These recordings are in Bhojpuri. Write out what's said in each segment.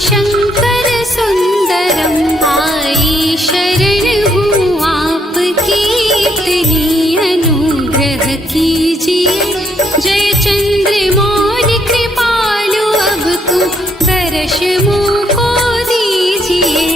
शंकर सुंदरम, आई शरण हूँ आपकी, इतनी अनुग्रह कीजिए। जय चंद्र मौर्य कृपालु, अब तुम दर्श मुझको दीजिए।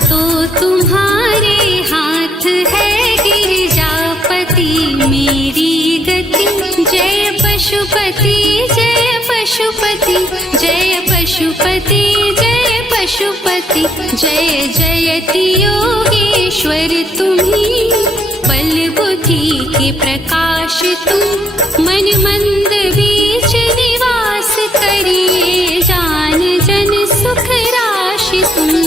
तो तुम्हारे हाथ है गिरिजापति मेरी गति। जय पशुपति जय पशुपति, जय पशुपति जय पशुपति। जय जयति योगेश्वर तुम्ही, बल बुद्धि के प्रकाश तुम। मन मंद बीच निवास करिए, जान जन सुख राशि तुम।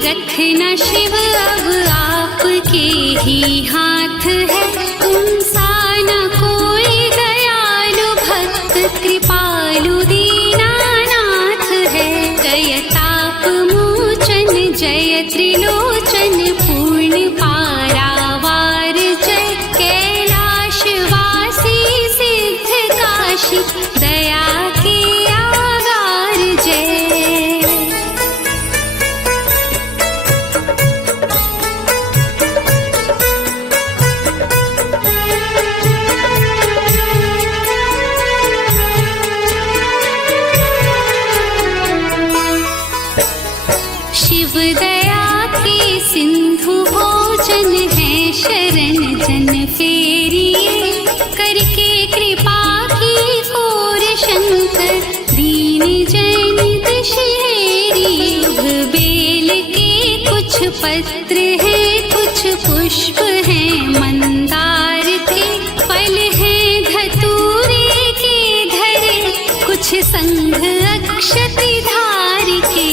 रखना शिव अब आपके ही हाथ है, तुम सा न कोई दयालु भक्त कृपालु दीनानाथ है। जय ताप मोचन जय त्रिलोचन, पूर्ण पारावार जय कैलाश वासी सिद्ध काशी, दया के आगार जय। शिव दया के सिंधु भोजन है शरण जन फेरिए, करके कृपा की कोर शंकर दीन जन दशहरिए। बेल के कुछ पत्र हैं कुछ पुष्प हैं मंदार के, फल हैं धतूरे के धरे, कुछ संघ अक्षति धार के।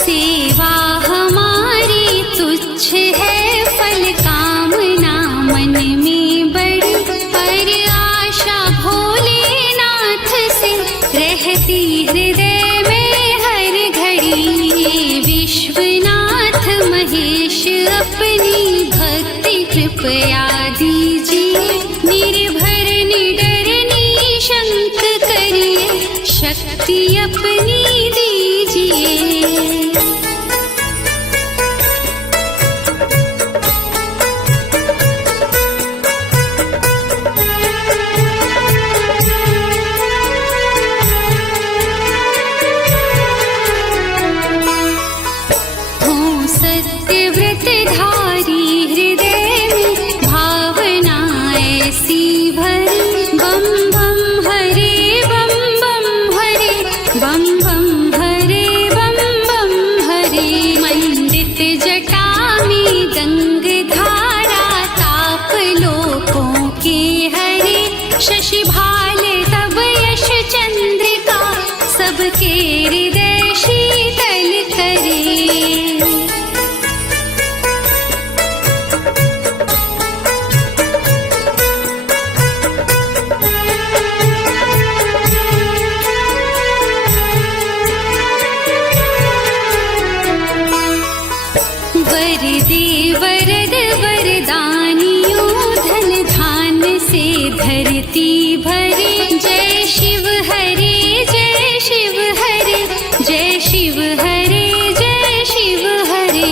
सेवा हमारी तुच्छ है, फल कामना मन में बड़ी, पर आशा भोलेनाथ से रहती हृदय में हर घड़ी। विश्वनाथ महेश अपनी भक्ति कृपया दीजिए, निर्भर निडर निशंक करिए, शक्ति अपनी दीजिए। सत्यव्रत धारी हृदय में भावना ऐसी भरी, बम बम हरे बम बम हरे, बम बम हरे बम बम हरे। मंडित जटा में गंग धारा, ताप लोकों के हरे, शशि भाल तब यश चंद्रिका, सबके हृदय शीतल करे। वर दे वरद वरदानियों, धन धान से धरती भरे। जय शिव हरे जय शिव हरे, जय शिव हरे जय शिव हरे।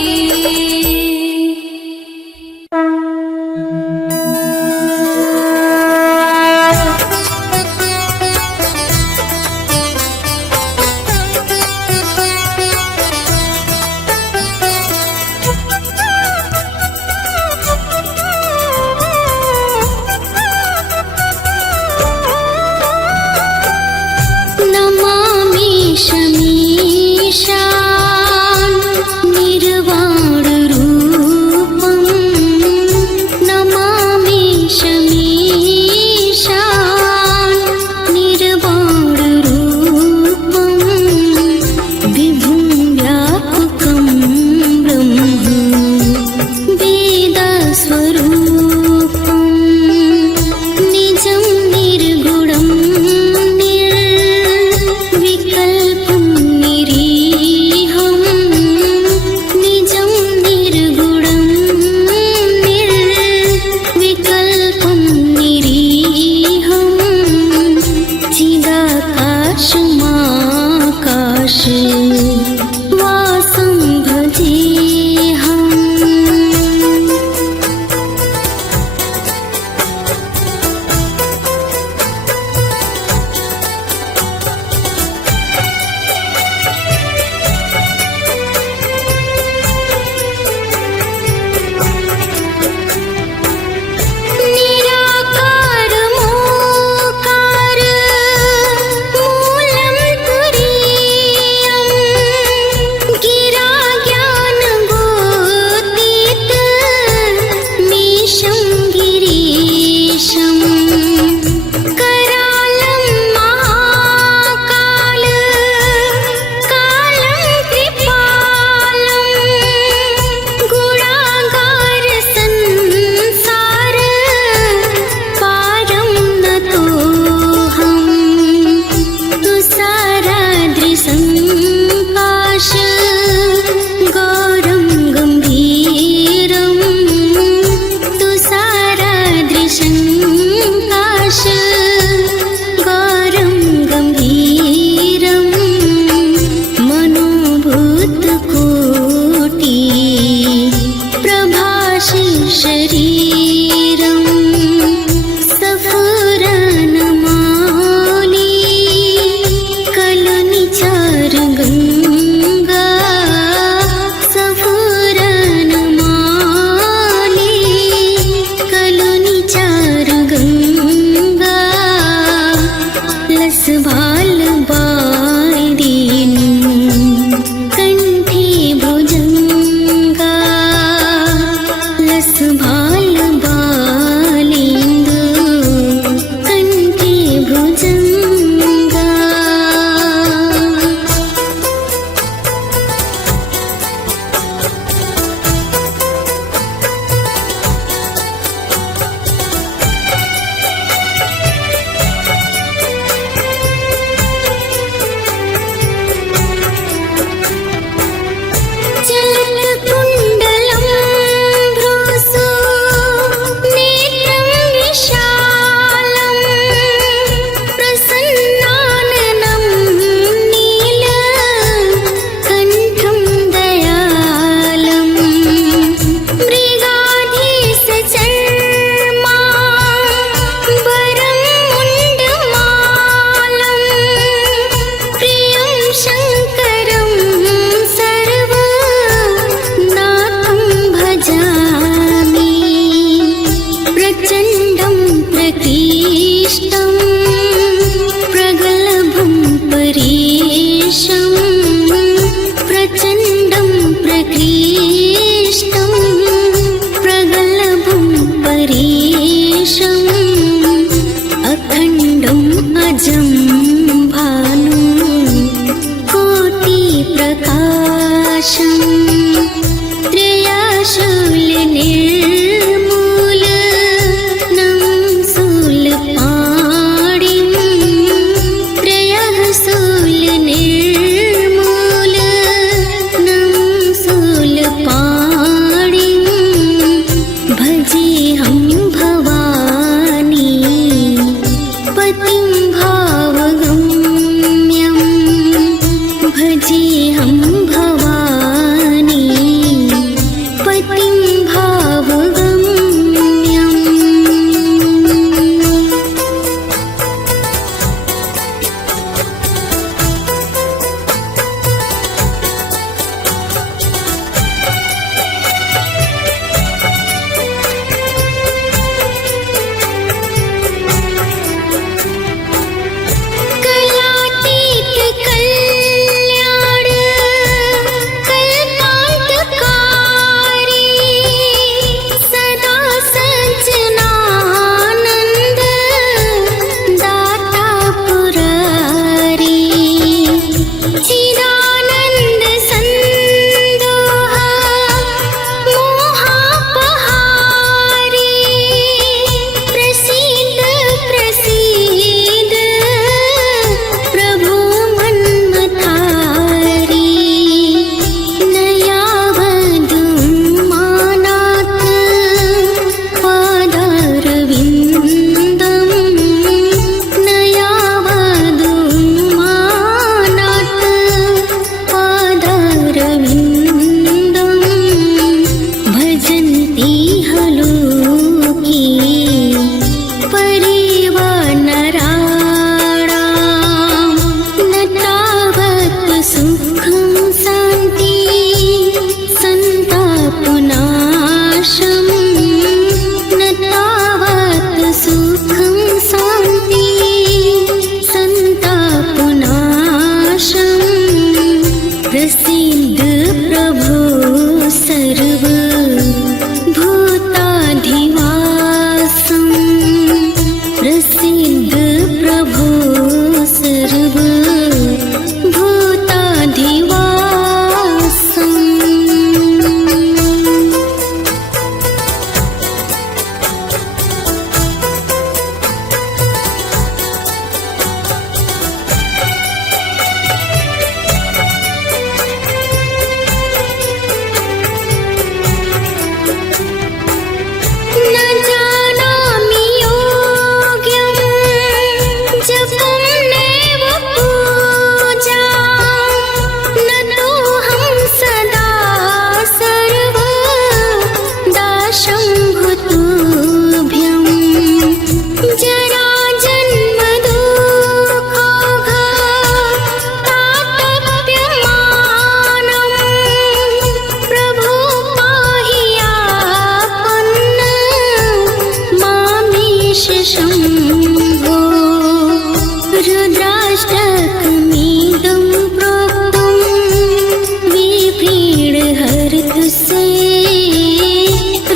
तुसे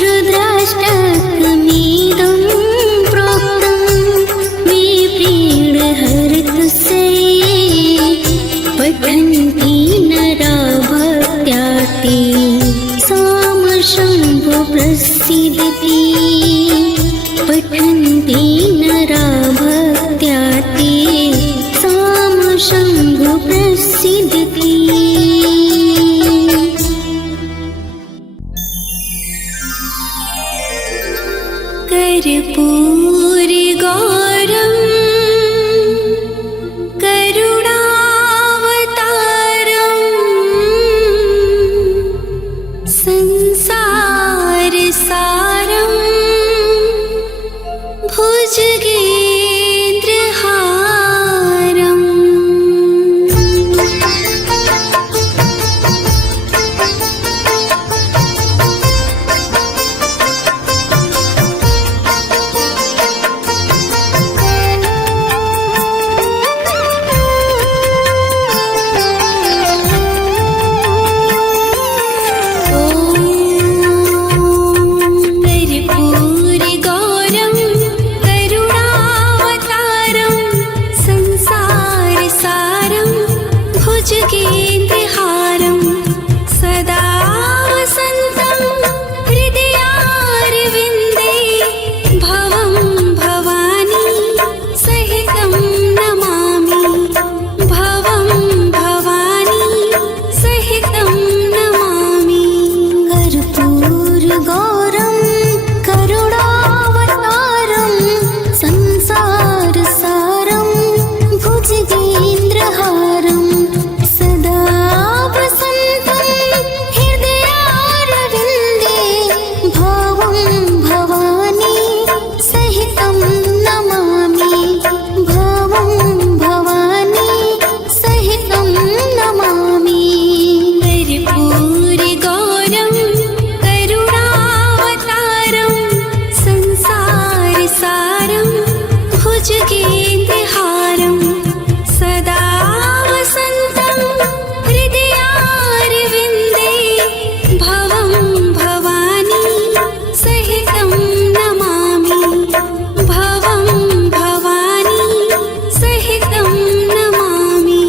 रुद्राष्टकमिदं प्रोक्तं विप्रीणहर्तुसे पठन्ति नरा भक्त्या ते सामशम्भो प्रसीदति पठन्ति नरा भक्त्या ते सामशम्भो प्रसीदति कर्पूरगौरं करुणावतारं संसारसारं भुजगेन्द्रहारम् भुजगेन्द्रहारं सदा वसन्तं हृदयारविन्दे भवं भवानी सहितं नमामि भवं भवानी सहितं नमामि कर्पूरगौरं करुणावतारं संसारसारं भुजगेन्द्रहारं भुजगेन्द्रहारं सदा वसन्तं हृदयारविन्दे भवं भवानी सहितं नमामि भवं भवानी सहितं नमामि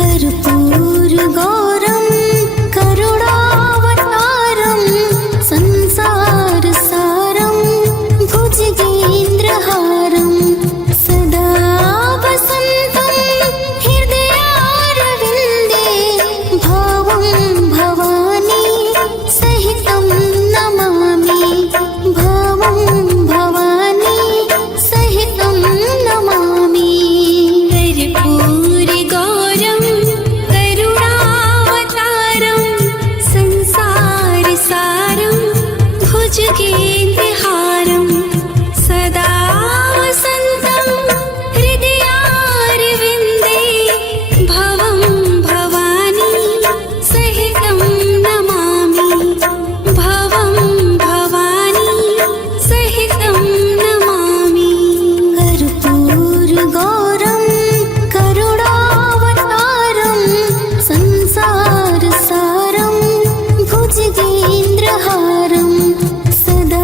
कर्पूरगौरं करुणावतारं संसारसारं भुजगेन्द्रहारं सदा वसन्तं हृदयारविन्दे भवं भवानी सहितं नमामि भवं भवानी सहितं नमामि कर्पूरगौरं करुणावतारं संसारसारं भुजगेन्द्रहारं सदा वसन्तं हृदयारविन्दे भवं भवानी सहितं नमामि भवं भवानी सहितं नमामि कर्पूरगौरं सदा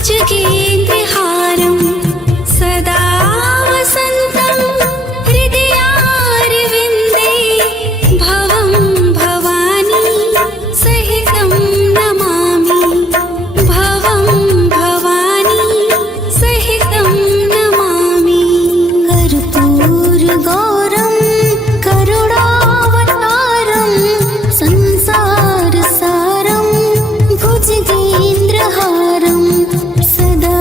भुजगेन्द्रहारं सदा वसन्तं हृदयारविन्दे भवं भवानी सहितं नमामि भवं भवानी सहितं नमामि कर्पूरगौरं करुणावतारं संसारसारं भुजगेन्द्रहारं सदा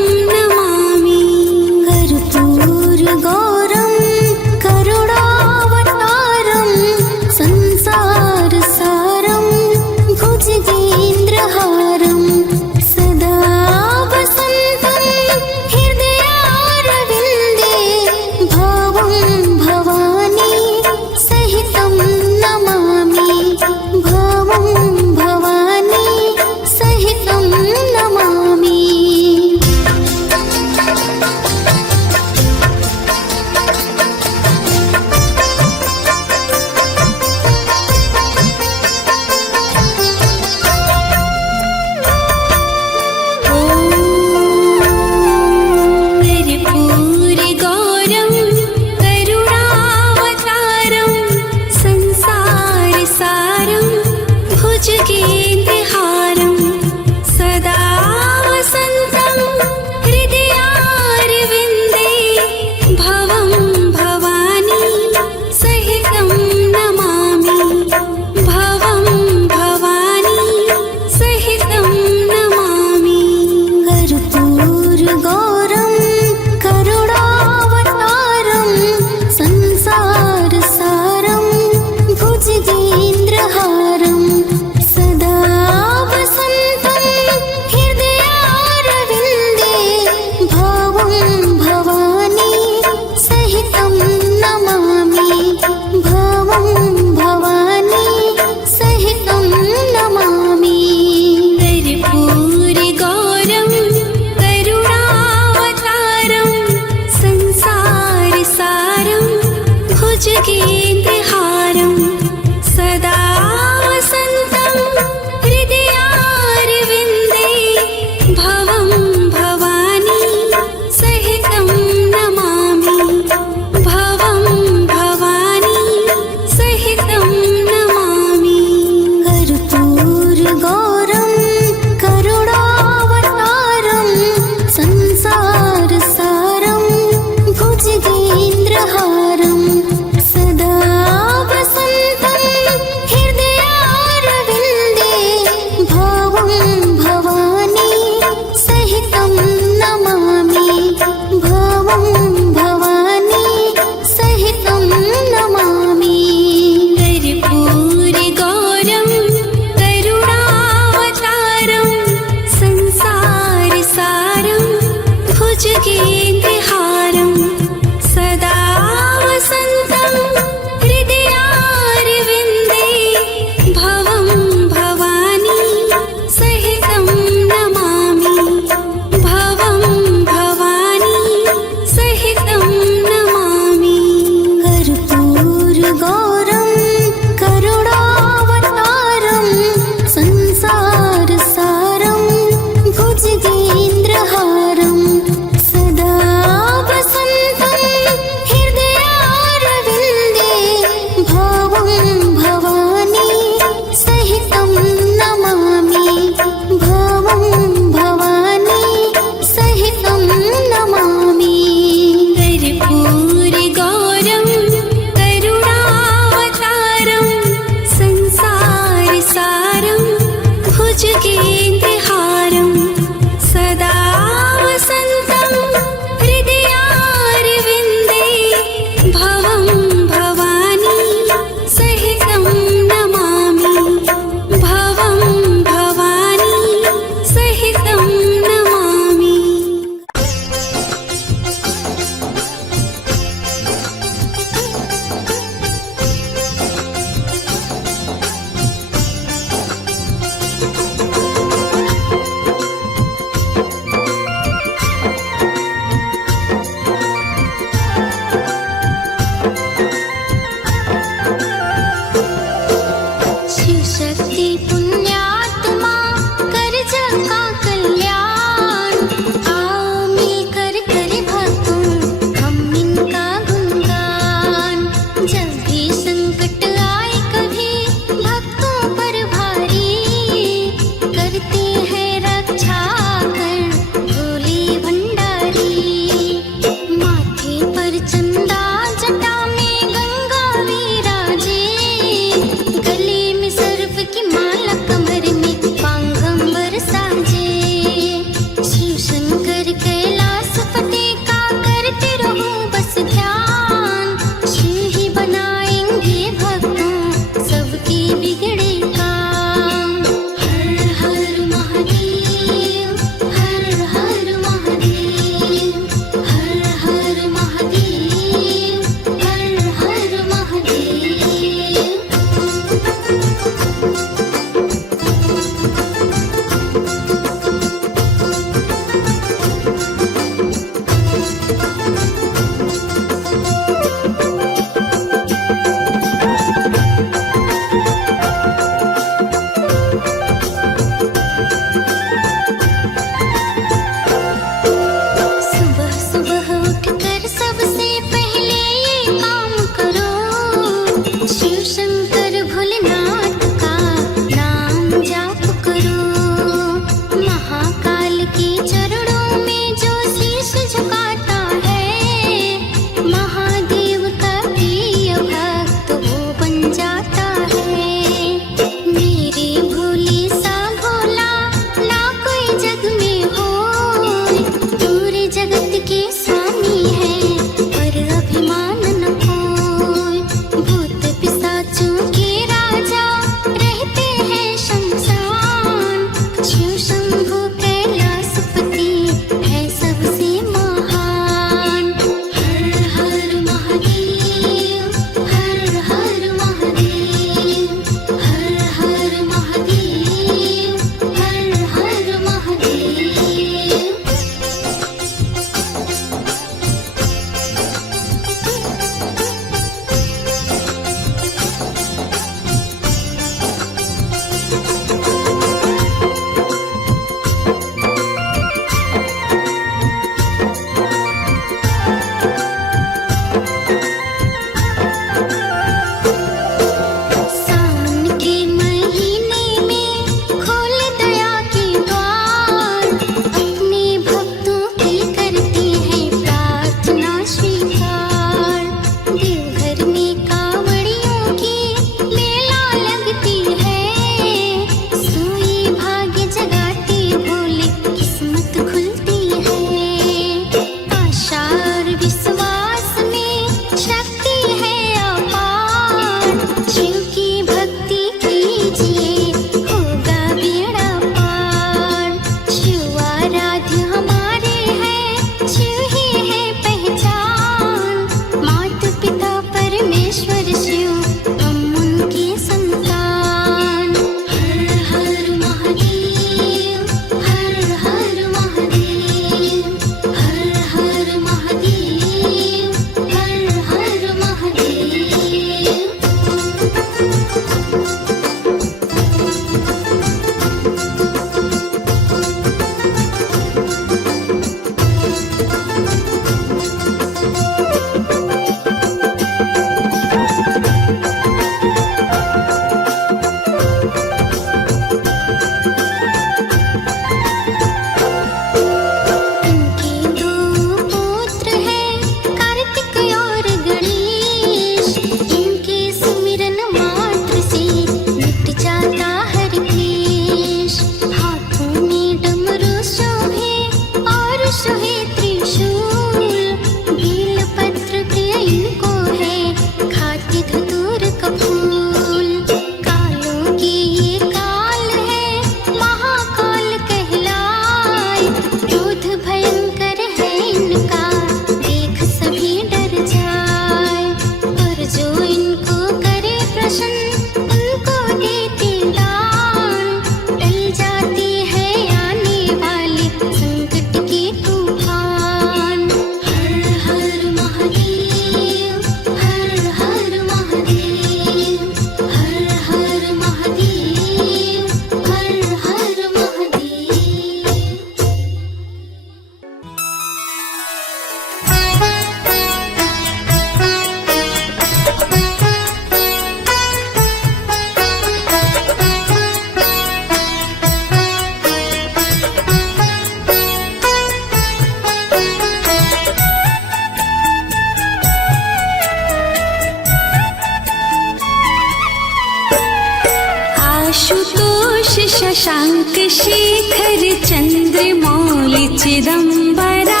शशाङ्क शेखर चन्द्रमौलि चिदम्बरा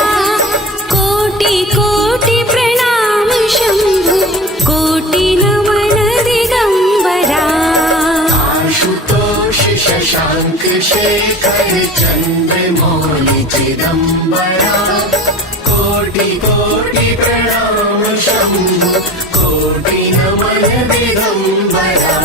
कोटि कोटि प्रणाम शम्भु कोटि नमन दिगम्बरा आशुतोष शशाङ्क शेखर चन्द्रमौलि चिदम्बरा कोटि कोटि प्रणाम शम्भु कोटि नमन दिगम्बरा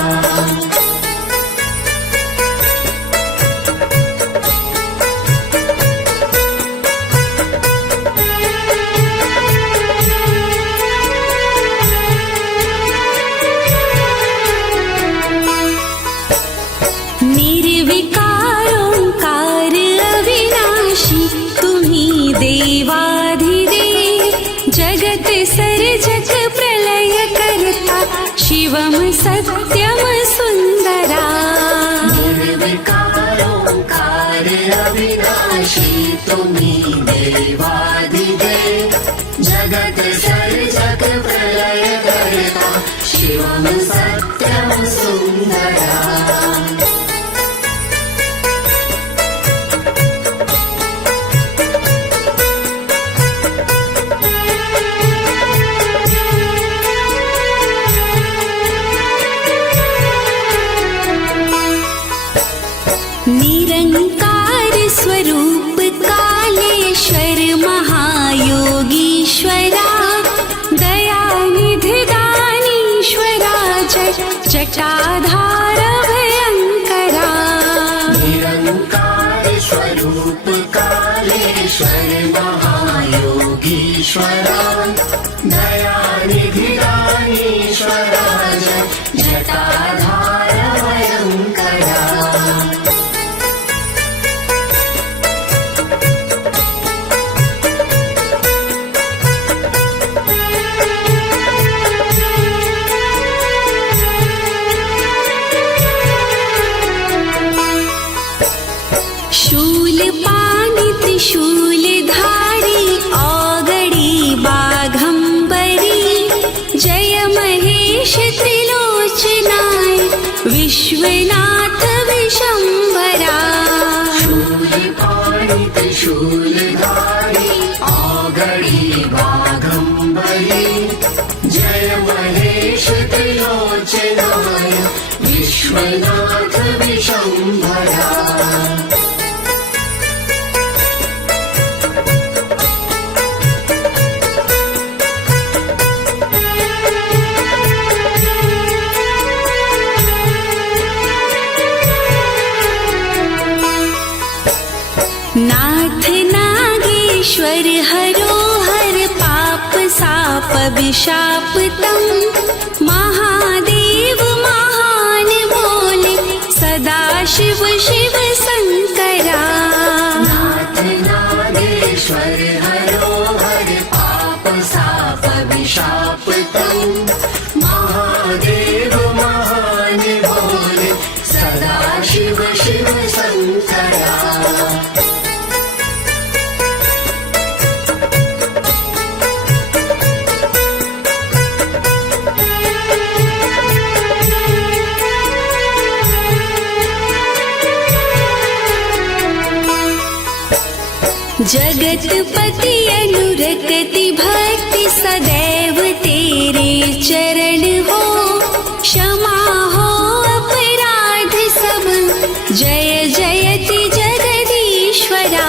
निर्विकारोङ्कार अविनाशी तुम्ही देवाधिदेव जगत सर्जक प्रलय करता शिवम सत्यम सुन्दरा निर्विकारोङ्कार अविनाशी तुम्ही देवादिदेव जगत सर्जक प्रलय करता शिवम सत्यम सुन्दरा निरंकार स्वरूप कालेश्वर महायोगीश्वरा दयानिधि दानीश्वरा जटाधार भयंकरा निरंकार स्वरूप कालेश्वर महायोगीश्वरा दयानिधि दानीश्वरा जटाधार भयंकरा शूलधारी औगड़ी बाघंबरी जय महेश त्रिलोचनाय विश्वनाथ विशंभरा शूलपाणि त्रिशूलधारी औगड़ी बाघंबरी जय महेश त्रिलोचनाय विश्वनाथ विशंभरा नाथ नागेश्वर हरो हर पाप साप विशाप तम महादेव महान बोले सदा शिव शिव शंकरा नाथ नागेश्वर हरो हर पाप साप विशाप तम महादेव महान बोले सदा शिव शिव शंकरा जगतपति अनुरक्ति भक्ति सदैव तेरे चरण हो क्षमा हो अपराध सब जय जयति जगदीश्वरा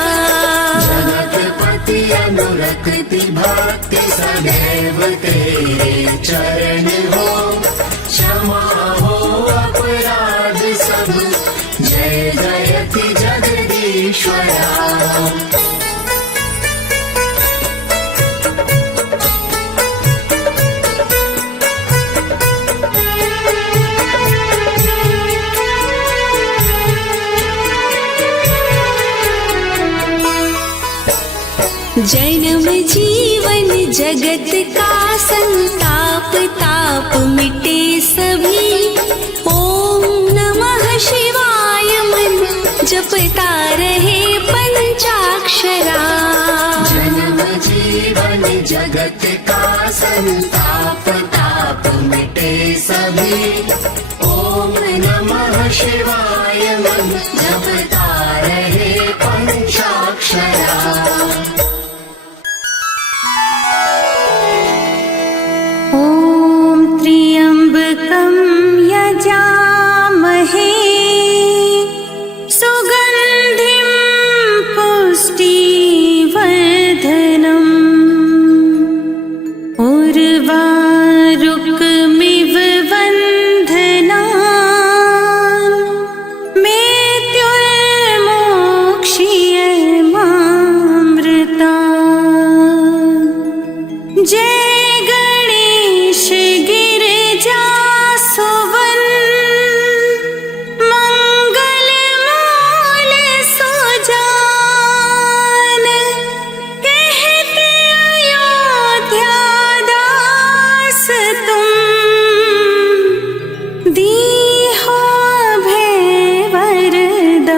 जगतपति अनुरक्ति भक्ति सदैव तेरे चरण हो क्षमा हो अपराध सब जय जयति जगदीश्वरा जन्म जीवन जगत का संताप ताप मिटे सभी ओम नमः शिवाय मन जपता रहे पंचाक्षरा जन्म जीवन जगत का संताप ताप मिटे सभी ओम नमः शिवाय मन जपता रहे पंचाक्षरा। ॐ त्र्यम्बकं यजामहे सुगन्धिं पुष्टिवर्धनम् उर्वारुकमिव बन्धनान् मृत्युर्मोक्ष्यमामृतात्। जय गणेश गिरिजासुवन् मंगलमूल सुजान कहते अयोध्यादास तुम दीहो अभय वरदान।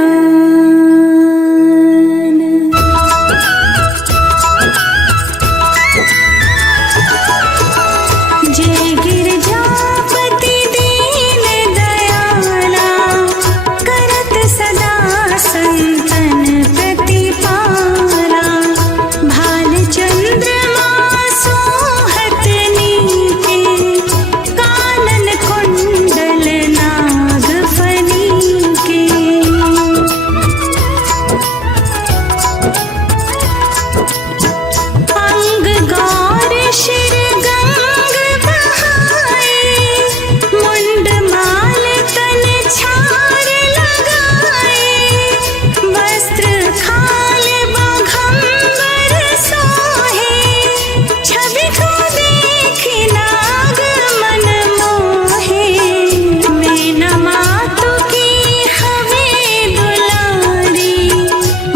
जय गिरिजापति दीन दयाला करत सदा संतन प्रतिपाला। भाल चंद्रमा सोहत नीके कानन कुंडल नाग फनीके। अंग गौर शिर गंग बहाए मुंड माल तन छार लगाए। वस्त्र खाल बाघंबर सोहे छवि को देखी नाग मन मोहे। मैं नमा तुकी हवे दुलारी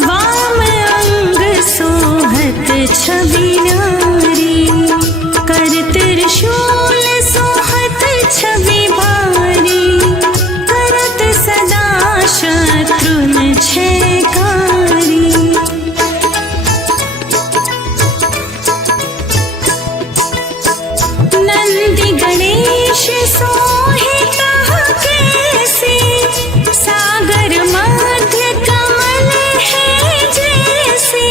वाम अंग सोहत छवि नारी। कर त्रिशूल सोहत छवि भारी करत सदा शत्रुन छेकारी। नंदी गणेश सोहे कहाँ कैसे सागर मध्य कमल है जैसे।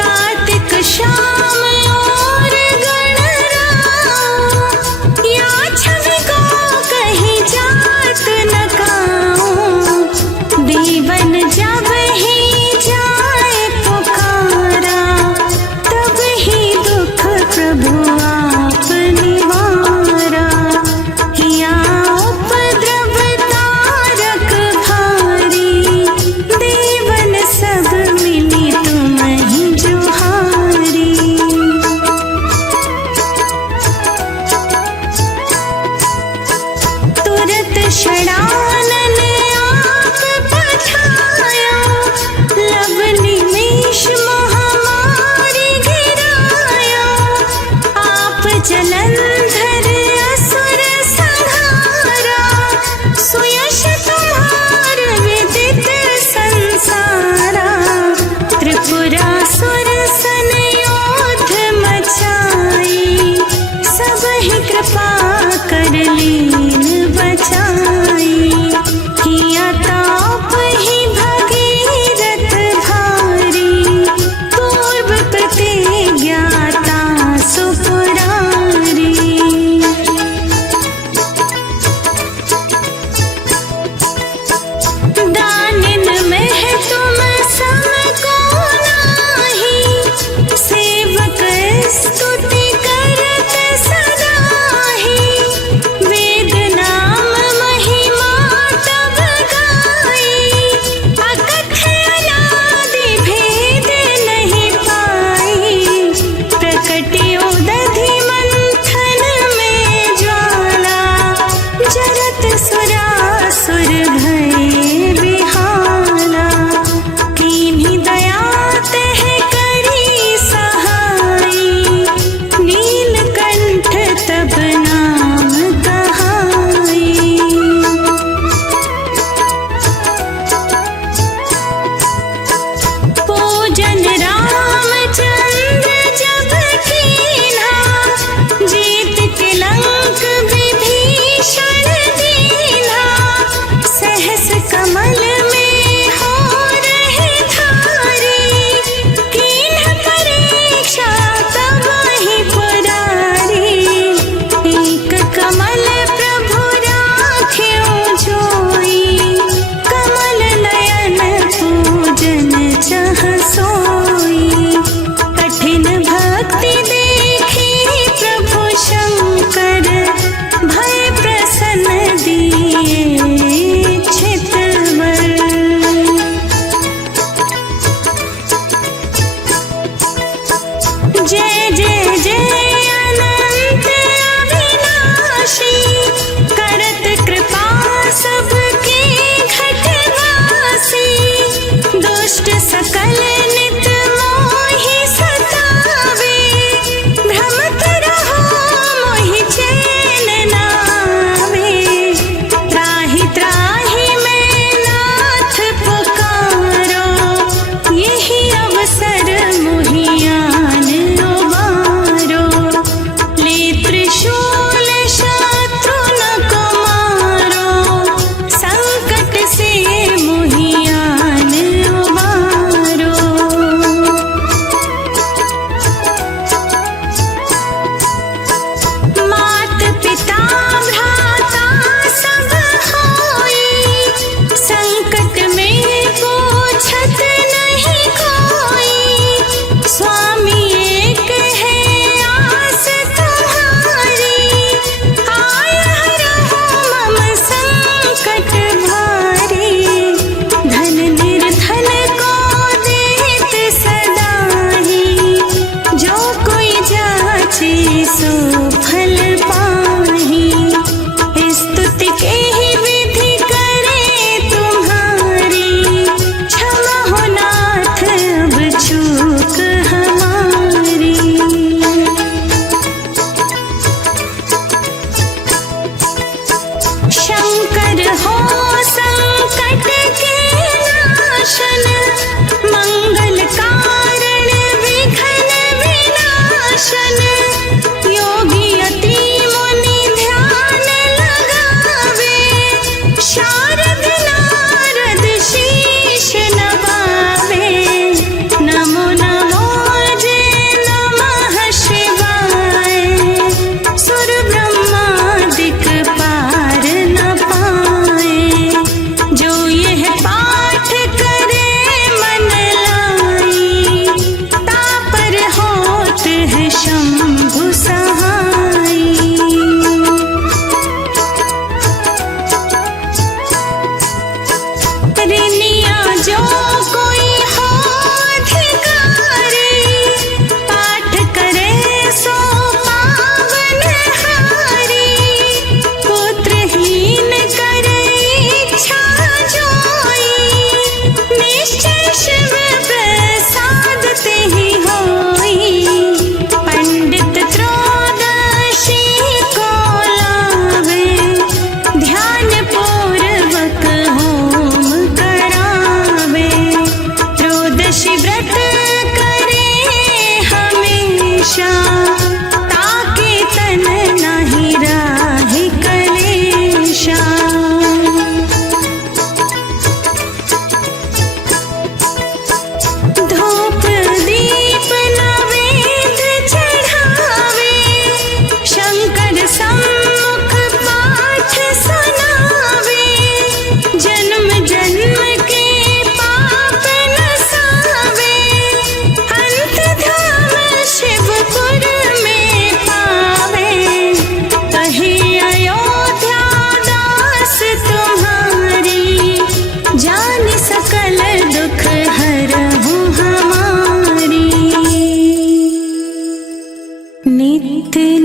कार्तिक श्याम और गणराम या छवि को कहीं जात न काऊं। दीवन जब ही जाए पुकारा तब ही दुख प्रभु आप निवारा। हे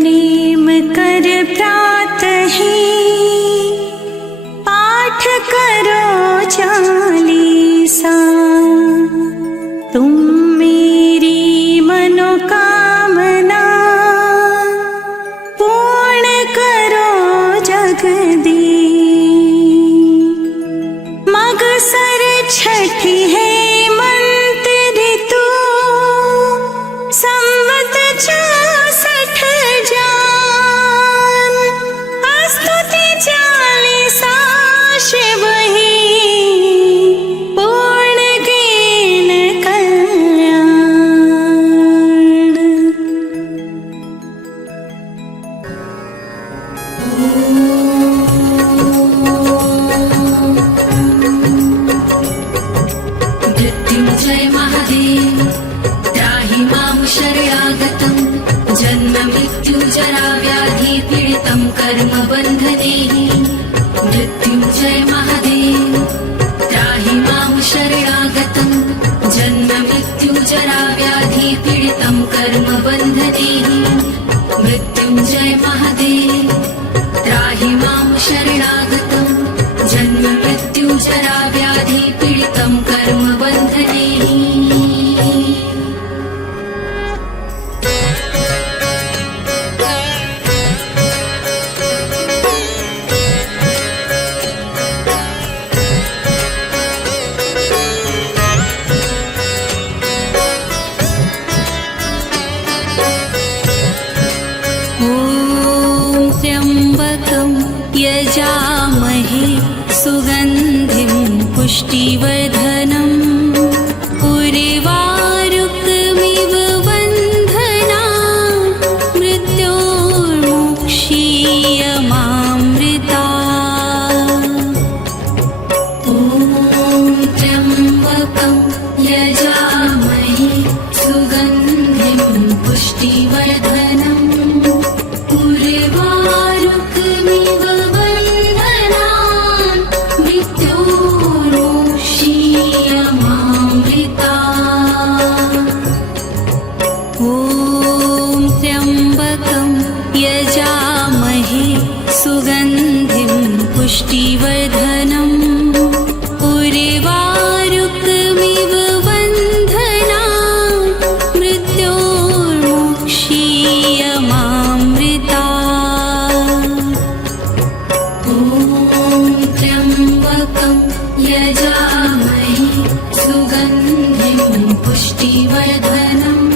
नेम कर प्रातः पाठ करो चालीसा। तुम मेरी मनोकामना पूर्ण करो जगदीश। मगसर छठी हेमंत ऋतु संवत 64 जान। स्तुति चालीसा शिव ही पूर्ण कीन कल्याण। मृत्युंजय महादेव त्राहि मां शरणागतं। जन्म मृत्यु जरा व्याधि पीडितं कर्म बन्धनैः। मृत्युंजय महादेव त्राहि मां शरणागतं। जन्म मृत्यु जरा व्याधि पीडितं कर्म बन्धनैः। मृत्युंजय महादेव त्राहि मां शरणागतं। जन्म मृत्यु जरा व्याधि पीडितं कर्म बन्धनैः। ॐ त्र्यम्बकं यजामहे सुगन्धिं पुष्टिवर्धनम्। उर्वारुकमिव बन्धनान् मृत्योर्मुक्षीयमामृतात्। ॐ त्र्यम्बकं यजामहे सुगन्धिं पुष्टिवर्धनम्। उर्वारुकमिव बन्धनान् मृत्योर्मुक्षीयमामृतात्। ॐ त्र्यम्बकं यजामहे सुगन्धिं पुष्टिवर्धनम्। उर्वारुकमिव बन्धनान् मृत्योर्मुक्षीयमामृतात्। ॐ त्र्यम्बकं यजामहे सुगन्धिं पुष्टिवर्धनम्।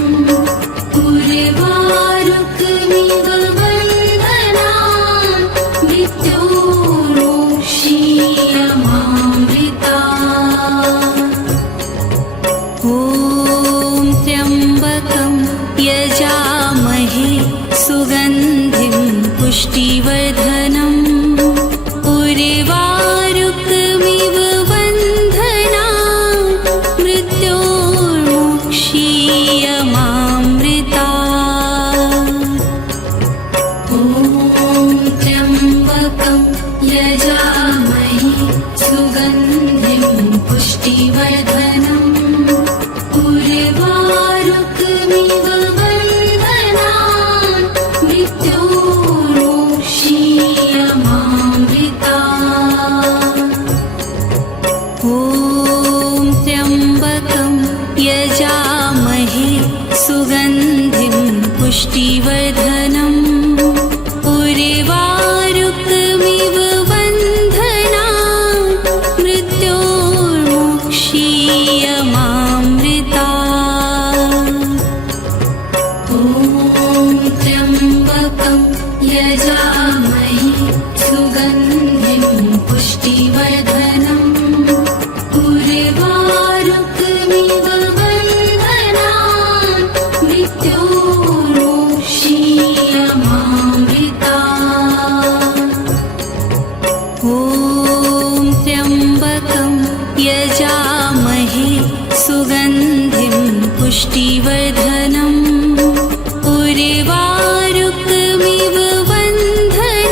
उर्वारुकमिव बन्धनान् मृत्योर्मुक्षीयमामृतात्। ॐ त्र्यम्बकं यजामहे सुगन्धिं पुष्टिवर्धनम्। उर्वारुकमिव बन्धनान् मृत्योर्मुक्षीयमामृतात्। ॐ त्र्यम्बकं यजामहे सुगन्धिं पुष्टिवर्धनम्। उर्वारुकमिव बन्धनान् मृत्योर्मुक्षीयमामृतात्। ॐ त्र्यम्बकं यजामहे सुगन्धिं पुष्टिवर्धनम्। उर्वारुकमिव बन्धनान् मृत्योर्मुक्षीयमामृतात्। ॐ त्र्यम्बकं यजामहे सुगन्धिं पुष्टिवर्धनम्। उर्वारुकमिव बन्धनान् मृत्योर्मुक्षीयमामृतात्। ॐ त्र्यम्बकं यजामहे सुगन्धिं पुष्टिवर्धनम्। उर्वारुकमिव बन्धनान्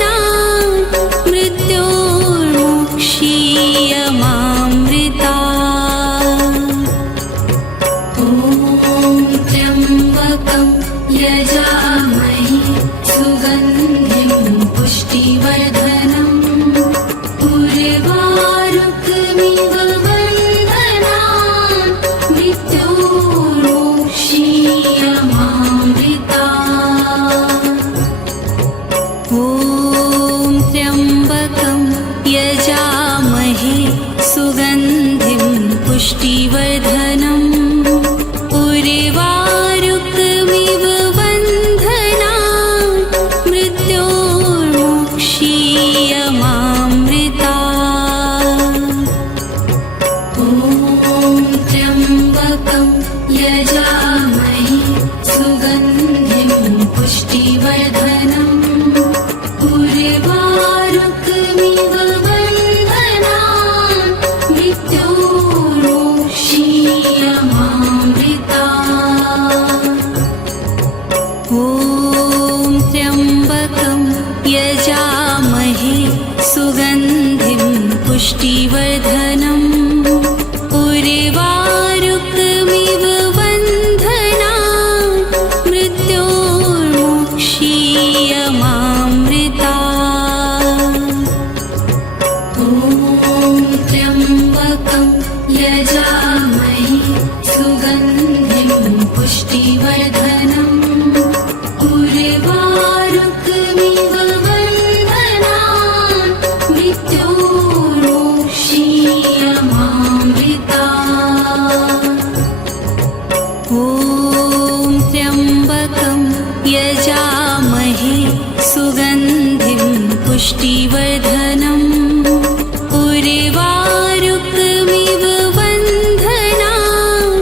पुष्टिवर्धनम् उर्वारुकमिव बन्धनान् मृत्योर्मुक्षीयमामृता ॐ त्र्यम्बकं यजामहे सुगन्धिं पुष्टिवर्धनम् उर्वारुकमिव बन्धनान् मृत्योर्मुक्षीयमामृता ॐ त्र्यम्बकं यजामहे सुगन्धिं पुष्टिवर्धनम् उर्वारुकमिव बन्धनान् मृत्योर्मुक्षीयमामृता ॐ त्र्यम्बकं यजामहे सुगन्धिं पुष्टिवर्धनम् उर्वारुकमिव बन्धनान्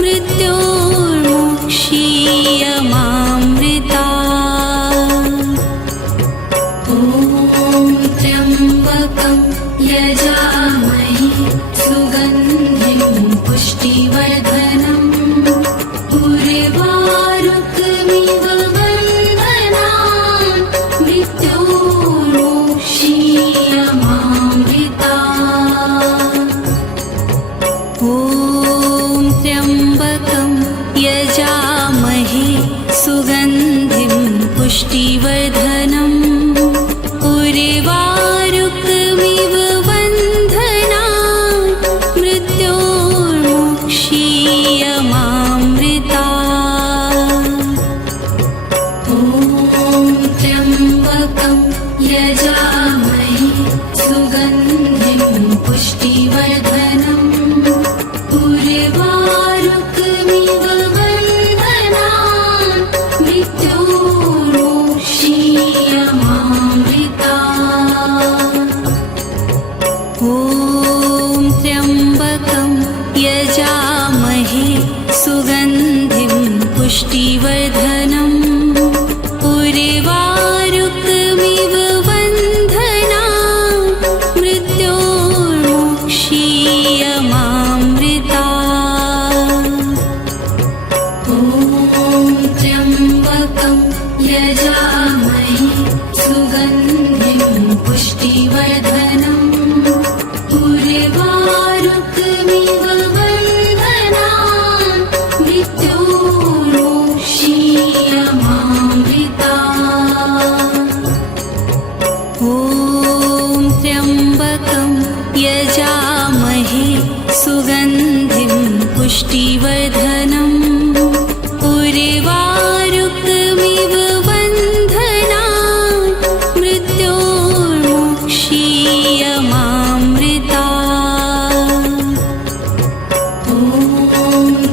मृत्योर्मुक्षीयमामृता ॐ त्र्यम्बकं यजामहे सुगन्धिं पुष्टिवर्धनम् उर्वारुकमिव बन्धनान् मृत्योर्मुक्षीयमामृता ॐ त्र्यम्बकं यजामहे सुगन्धिं पुष्टिवर्धनम् उर्वारुकमिव बन्धनान् मृत्योर्मुक्षीयमामृता ॐ त्र्यम्बकं यजामहे सुगन्धिं पुष्टिवर्धनम् उर्वारुकमिव बन्धनान् मृत्योर्मुक्षीयमामृता ॐ त्र्यम्बकं यजामहे सुगन्धिं पुष्टिवर्धनम् उर्वारुकमिव बन्धनान् मृत्योर्मुक्षीयमामृता ॐ त्र्यम्बकं यजामहे सुगन्धिं पुष्टिवर्धनम् उर्वारुकमिव बन्धनान् मृत्योर्मुक्षीयमामृता ॐ त्र्यम्बकं यजामहे सुगन्धिं पुष्टिवर्धनम् उर्वारुकमिव बन्धनान् मृत्योर्मुक्षीयमामृता ॐ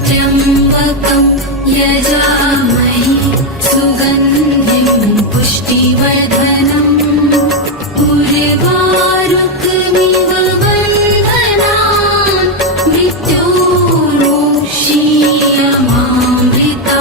त्र्यम्बकं यजामहे सुगन्धिं पुष्टिवर्धनम् उर्वारुकमिव बन्धनान् मृत्योर्मुक्षीयमामृता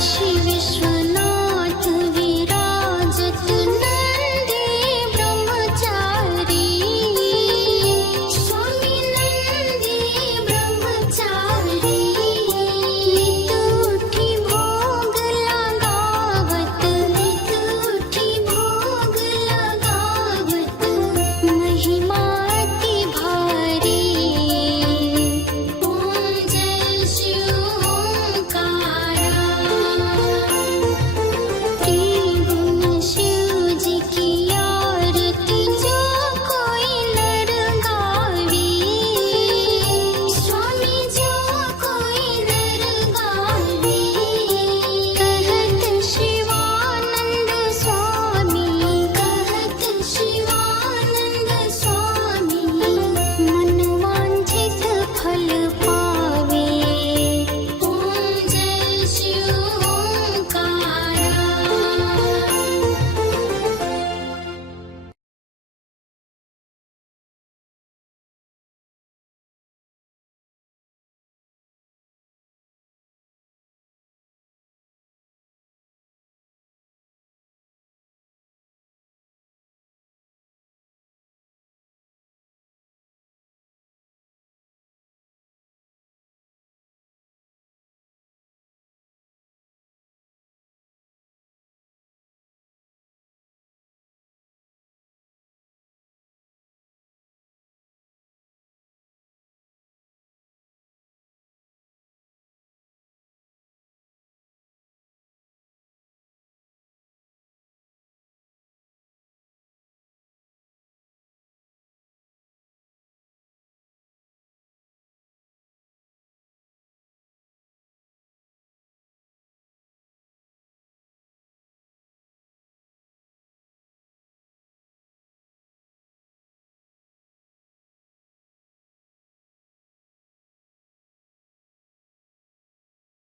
काशी विश्व